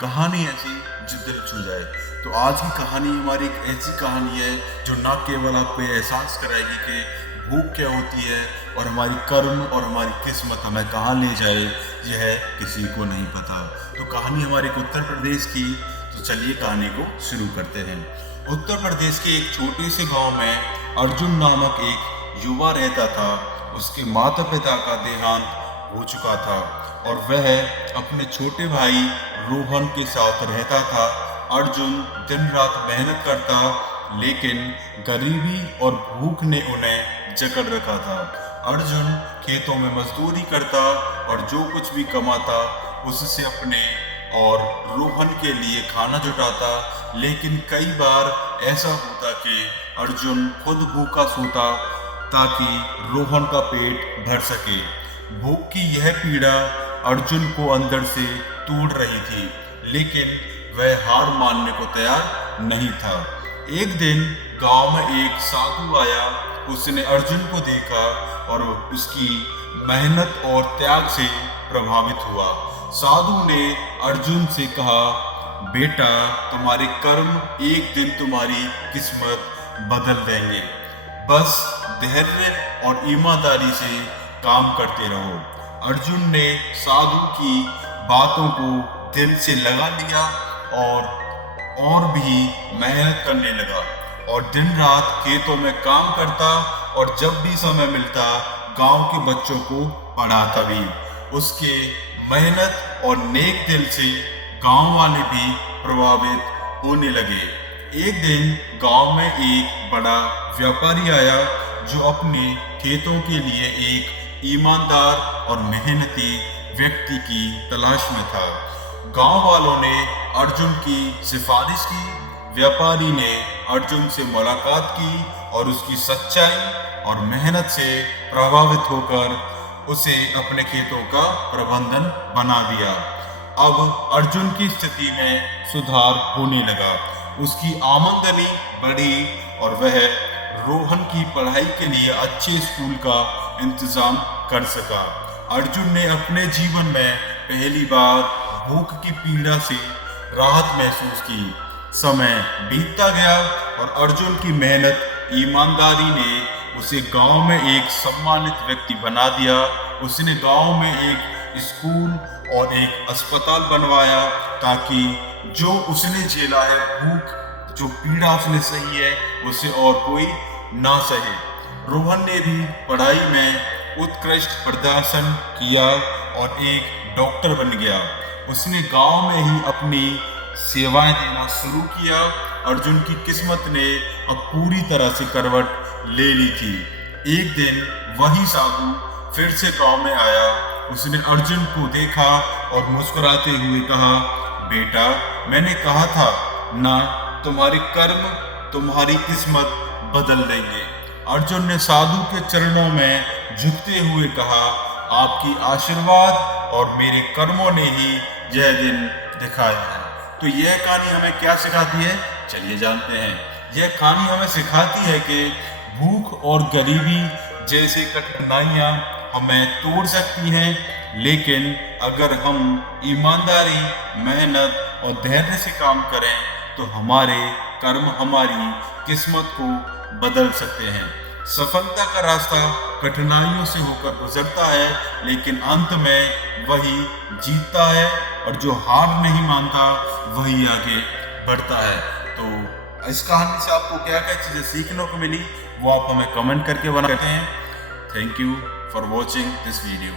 कहानी ऐसी जो दिल छू जाए। तो आज की कहानी हमारी एक ऐसी कहानी है जो ना केवल आपको ये एहसास कराएगी कि भूख क्या होती है और हमारी कर्म और हमारी किस्मत हमें कहाँ ले जाए, यह किसी को नहीं पता। तो कहानी हमारे उत्तर प्रदेश की। तो चलिए कहानी को शुरू करते हैं। उत्तर प्रदेश के एक छोटे से गांव में अर्जुन नामक एक युवा रहता था। उसके माता पिता का देहांत हो चुका था और वह अपने छोटे भाई रोहन के साथ रहता था। अर्जुन दिन रात मेहनत करता, लेकिन गरीबी और भूख ने उन्हें जकड़ रखा था। अर्जुन खेतों में मजदूरी करता और जो कुछ भी कमाता उससे अपने और रोहन के लिए खाना जुटाता। लेकिन कई बार ऐसा होता कि अर्जुन खुद भूखा सोता ताकि रोहन का पेट भर सके। भूख की यह पीड़ा अर्जुन को अंदर से तोड़ रही थी, लेकिन वह हार मानने को तैयार नहीं था। एक दिन गांव में एक साधु आया। उसने अर्जुन को देखा और उसकी मेहनत और त्याग से प्रभावित हुआ। साधु ने अर्जुन से कहा, बेटा, तुम्हारे कर्म एक दिन तुम्हारी किस्मत बदल देंगे। बस धैर्य और ईमानदारी से काम करते रहो। अर्जुन ने साधु की बातों को दिल से लगा लिया और भी मेहनत करने लगा और दिन रात खेतों में काम करता और जब भी समय मिलता गांव के बच्चों को पढ़ाता भी। उसके मेहनत और नेक दिल से गांव वाले भी प्रभावित होने लगे। एक दिन गांव में एक बड़ा व्यापारी आया जो अपने खेतों के लिए एक ईमानदार और मेहनती व्यक्ति की तलाश में था। गांव वालों ने अर्जुन की सिफारिश की। व्यापारी ने अर्जुन से मुलाकात की और उसकी सच्चाई और मेहनत से प्रभावित होकर उसे अपने खेतों का प्रबंधन बना दिया। अब अर्जुन की स्थिति में सुधार होने लगा। उसकी आमदनी बढ़ी और वह रोहन की पढ़ाई के लिए अच्छे स्कूल का इंतजाम कर सका। अर्जुन ने अपने जीवन में पहली बार भूख की पीड़ा से राहत महसूस की। समय बीतता गया और अर्जुन की मेहनत, ईमानदारी ने उसे गांव में एक सम्मानित व्यक्ति बना दिया। उसने गांव में एक स्कूल और एक अस्पताल बनवाया ताकि जो उसने झेला है भूख, जो पीड़ा उसने सही है, उसे और कोई ना सहे। रोहन ने भी पढ़ाई में उत्कृष्ट प्रदर्शन किया और एक डॉक्टर बन गया। उसने गांव में ही अपनी सेवाएं देना शुरू किया। अर्जुन की किस्मत ने अब पूरी तरह से करवट ले ली थी। एक दिन वही साधु फिर से गांव में आया। उसने अर्जुन को देखा और मुस्कुराते हुए कहा, बेटा, मैंने कहा था ना, तुम्हारे कर्म तुम्हारी किस्मत बदल देंगे। अर्जुन ने साधु के चरणों में झुकते हुए कहा, आपकी आशीर्वाद और मेरे कर्मों ने ही यह दिन दिखाया है। तो यह कहानी हमें क्या सिखाती है, चलिए जानते हैं। यह कहानी हमें सिखाती है कि भूख और गरीबी जैसी कठिनाइयाँ हमें तोड़ सकती हैं, लेकिन अगर हम ईमानदारी, मेहनत और धैर्य से काम करें तो हमारे कर्म हमारी किस्मत को बदल सकते हैं। सफलता का रास्ता कठिनाइयों से होकर गुजरता है, लेकिन अंत में वही जीतता है और जो हार नहीं मानता वही आगे बढ़ता है। तो इस कहानी से आपको क्या क्या चीज़ें सीखने को मिली वो आप हमें कमेंट करके बताते हैं। Thank you for watching this video.